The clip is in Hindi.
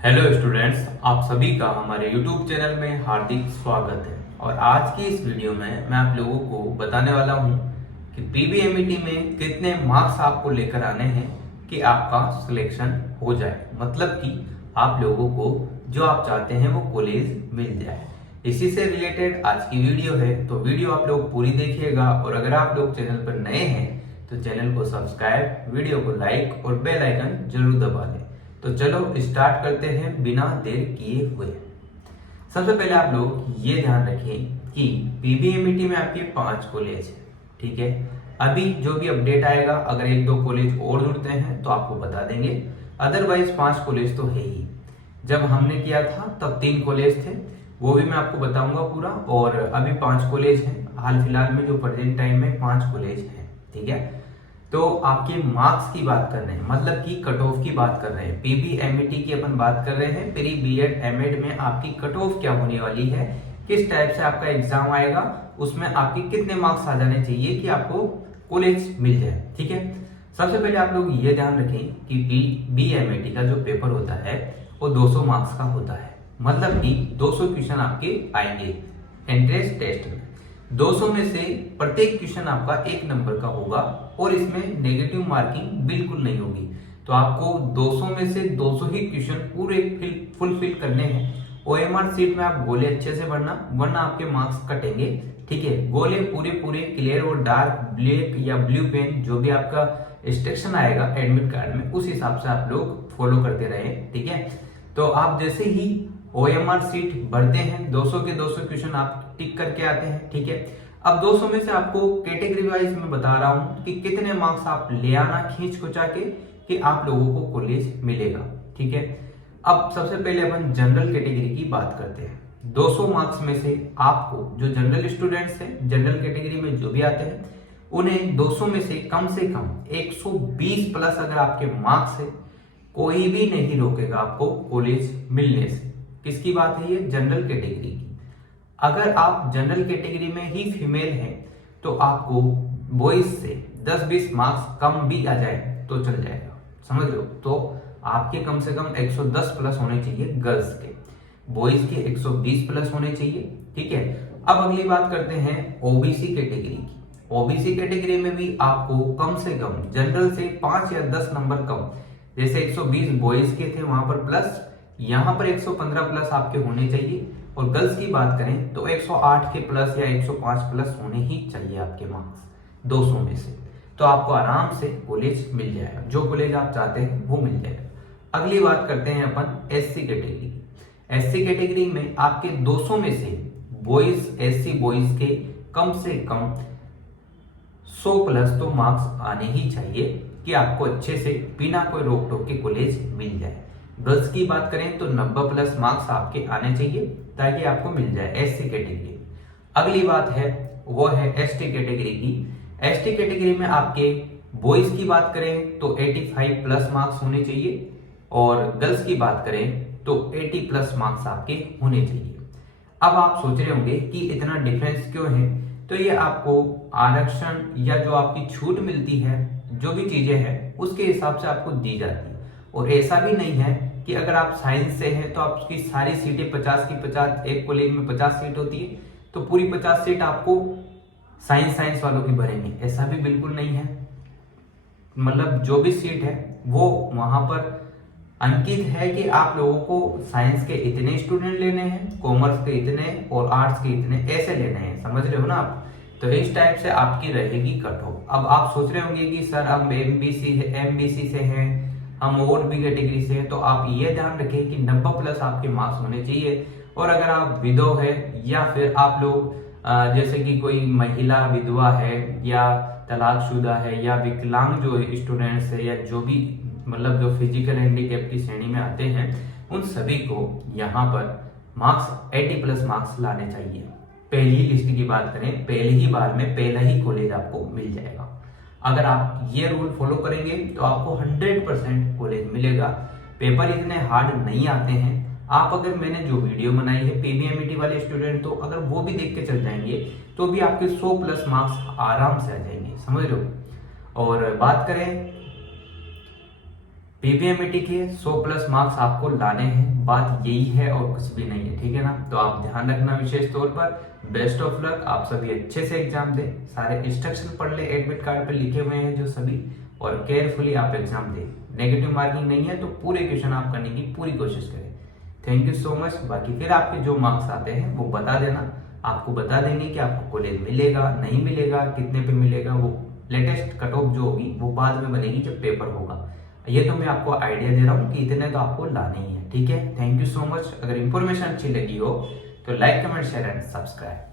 हेलो स्टूडेंट्स, आप सभी का हमारे YouTube चैनल में हार्दिक स्वागत है। और आज की इस वीडियो में मैं आप लोगों को बताने वाला हूं कि पीबीएमईटी में कितने मार्क्स आपको लेकर आने हैं कि आपका सिलेक्शन हो जाए, मतलब कि आप लोगों को जो आप चाहते हैं वो कॉलेज मिल जाए। इसी से रिलेटेड आज की वीडियो है, तो वीडियो आप लोग पूरी देखिएगा। और अगर आप लोग चैनल पर नए हैं तो चैनल को सब्सक्राइब, वीडियो को लाइक और बेल आइकन जरूर दबा दें। तो चलो स्टार्ट करते हैं बिना देर किए हुए। सबसे पहले आप लोग ये ध्यान रखें कि पीबीएमईटी में आपके 5 कॉलेज हैं, ठीक है। अभी जो भी अपडेट आएगा, अगर 1-2 कॉलेज और जुड़ते हैं तो आपको बता देंगे, अदरवाइज 5 कॉलेज तो है ही। जब हमने किया था तब 3 कॉलेज थे, वो भी मैं आपको बताऊंगा पूरा। और अभी 5 कॉलेज हैं, हाल फिलहाल में जो प्रेजेंट टाइम में 5 कॉलेज हैं, ठीक है। तो आपके मार्क्स की बात कर रहे हैं, मतलब कि कट ऑफ की बात कर रहे हैं। पीबीएमईटी की अपन बात कर रहे हैं, प्री बीएड एमएड में आपकी कट ऑफ क्या होने वाली है, किस टाइप से आपका एग्जाम आएगा, उसमें आपके कितने मार्क्स आ जाने चाहिए कि आपको कॉलेज मिल जाए, ठीक है। सबसे पहले आप लोग ये ध्यान रखें कि पीबीएमईटी का जो पेपर होता है वो 200 मार्क्स का होता है, मतलब कि 200 क्वेश्चन आपके आएंगे एंट्रेंस टेस्ट में। 200 में से प्रत्येक क्वेश्चन आपका 1 नंबर का होगा और इसमें नेगेटिव मार्किंग बिल्कुल नहीं होगी। तो आपको 200 में से 200 ही क्वेश्चन पूरे फुलफिल करने हैं। ओएमआर सीट में आप गोले अच्छे से भरना, वरना आपके मार्क्स कटेंगे, ठीक है। गोले पूरे पूरे क्लियर और डार्क ब्लैक या ब्लू पेन, जो भी आपका इंस्ट्रक्शन आएगा एडमिट कार्ड में, उस हिसाब से आप लोग फॉलो करते रहे, ठीक है। तो आप जैसे ही ओएमआर सीट भरते हैं, 200 के 200 क्वेश्चन आप टिक करके आते हैं, ठीक है। अब 200 में से आपको कैटेगरी वाइज में बता रहा हूं कि कितने मार्क्स आप ले आना खींच खुचा के कि आप लोगों को कॉलेज मिलेगा, ठीक है। अब सबसे पहले अपन जनरल कैटेगरी की बात करते हैं। 200 मार्क्स में से आपको जो जनरल स्टूडेंट्स हैं, जनरल कैटेगरी में जो भी आते हैं, उन्हें 200 में से कम 120 प्लस अगर आपके मार्क्स है, कोई भी नहीं रोकेगा आपको कॉलेज मिलने से। किसकी बात है ये? जनरल कैटेगरी की। अगर आप जनरल कैटेगरी में ही फीमेल हैं तो आपको बॉयज से 10-20 मार्क्स कम भी आ जाए तो चल जाएगा, समझ लो। तो आपके कम से कम 110 प्लस होने चाहिए गर्ल्स के, बॉयज के 120 प्लस होने चाहिए, ठीक है। अब अगली बात करते हैं ओबीसी कैटेगरी की। ओबीसी कैटेगरी में भी आपको कम से कम जनरल से 5 या 10 नंबर कम, जैसे 120 बॉयज के थे वहां पर प्लस, यहाँ पर 115 प्लस आपके होने चाहिए। और गर्ल्स की बात करें तो 108 के प्लस या 105 प्लस होने ही चाहिए आपके मार्क्स 200 में से। तो आपको आराम से कॉलेज मिल जाएगा, जो कॉलेज आप चाहते हैं वो मिल जाएगा। अगली बात करते हैं अपन एससी कैटेगरी। एससी कैटेगरी में आपके 200 में से बॉयज, एससी बॉयज के कम से कम 100 प्लस तो मार्क्स आने ही चाहिए कि आपको अच्छे से बिना कोई रोक टोक के कॉलेज मिल जाए। गर्ल्स की बात करें तो 90 प्लस मार्क्स आपके आने चाहिए ताकि आपको मिल जाए एससी कैटेगरी। अगली बात है वो है एसटी कैटेगरी की। एसटी कैटेगरी में आपके बॉयज की बात करें तो 85 प्लस मार्क्स होने चाहिए और गर्ल्स की बात करें तो 80 प्लस मार्क्स आपके होने चाहिए। अब आप सोच रहे होंगे कि इतना डिफरेंस क्यों है, तो ये आपको आरक्षण या जो आपकी छूट मिलती है, जो भी चीजें हैं उसके हिसाब से आपको दी जाती है। और ऐसा भी नहीं है कि अगर आप साइंस से हैं तो आपकी सारी सीटें 50 की 50, एक कॉलेज में 50 सीट होती है तो पूरी 50 सीट आपको साइंस वालों की भरेंगे, ऐसा भी बिल्कुल नहीं है। मतलब जो भी सीट है वो वहां पर अंकित है कि आप लोगों को साइंस के इतने स्टूडेंट लेने हैं, कॉमर्स के इतने और आर्ट्स के इतने, ऐसे लेने हैं, समझ रहे हो ना आप। तो इस टाइप से आपकी रहेगी कट ऑफ। अब आप सोच रहे होंगे कि सर हम एमबीसी से हैं, हम और भी कैटेगरी से हैं, तो आप ये ध्यान रखें कि 90 प्लस आपके मार्क्स होने चाहिए। और अगर आप विधव है या फिर आप लोग जैसे कि कोई महिला विधवा है या तलाकशुदा है या विकलांग जो स्टूडेंट्स है या जो भी मतलब जो फिजिकल हैंडीकैप की श्रेणी में आते हैं, उन सभी को यहाँ पर मार्क्स 80 प्लस मार्क्स लाने चाहिए। पहली लिस्ट की बात करें, पहली ही बार में पहला ही कॉलेज आपको मिल जाएगा। अगर आप ये रूल फॉलो करेंगे तो आपको 100% कॉलेज मिलेगा। पेपर इतने हार्ड नहीं आते हैं। आप अगर मैंने जो वीडियो बनाई है पीबीएमईटी वाले स्टूडेंट, तो अगर वो भी देख के चल जाएंगे तो भी आपके 100 प्लस मार्क्स आराम से आ जाएंगे, समझ लो। और बात करें पीबीएमईटी के 100+ मार्क्स आपको लाने हैं, बात यही है और कुछ भी नहीं है, ठीक है ना। तो आप ध्यान रखना विशेष तौर पर। बेस्ट ऑफ लक, आप सभी अच्छे से एग्जाम दें, सारे इंस्ट्रक्शन पढ़ ले, एडमिट कार्ड पे लिखे हुए हैं जो सभी, और केयरफुली आप एग्जाम दें। नेगेटिव मार्किंग नहीं है तो पूरे क्वेश्चन आप करने की पूरी कोशिश करें। Thank you so much. बाकी फिर आपके जो मार्क्स आते हैं वो बता देना, आपको बता देंगे कि आपको कॉलेज मिलेगा नहीं मिलेगा, कितने पे मिलेगा। वो लेटेस्ट कट ऑफ जो होगी वो बाद में बनेगी जब पेपर होगा। ये तो मैं आपको आइडिया दे रहा हूँ कि इतने तो आपको लाने ही है, ठीक है। Thank you so much. अगर इंफॉर्मेशन अच्छी लगी हो तो like, comment, share and subscribe.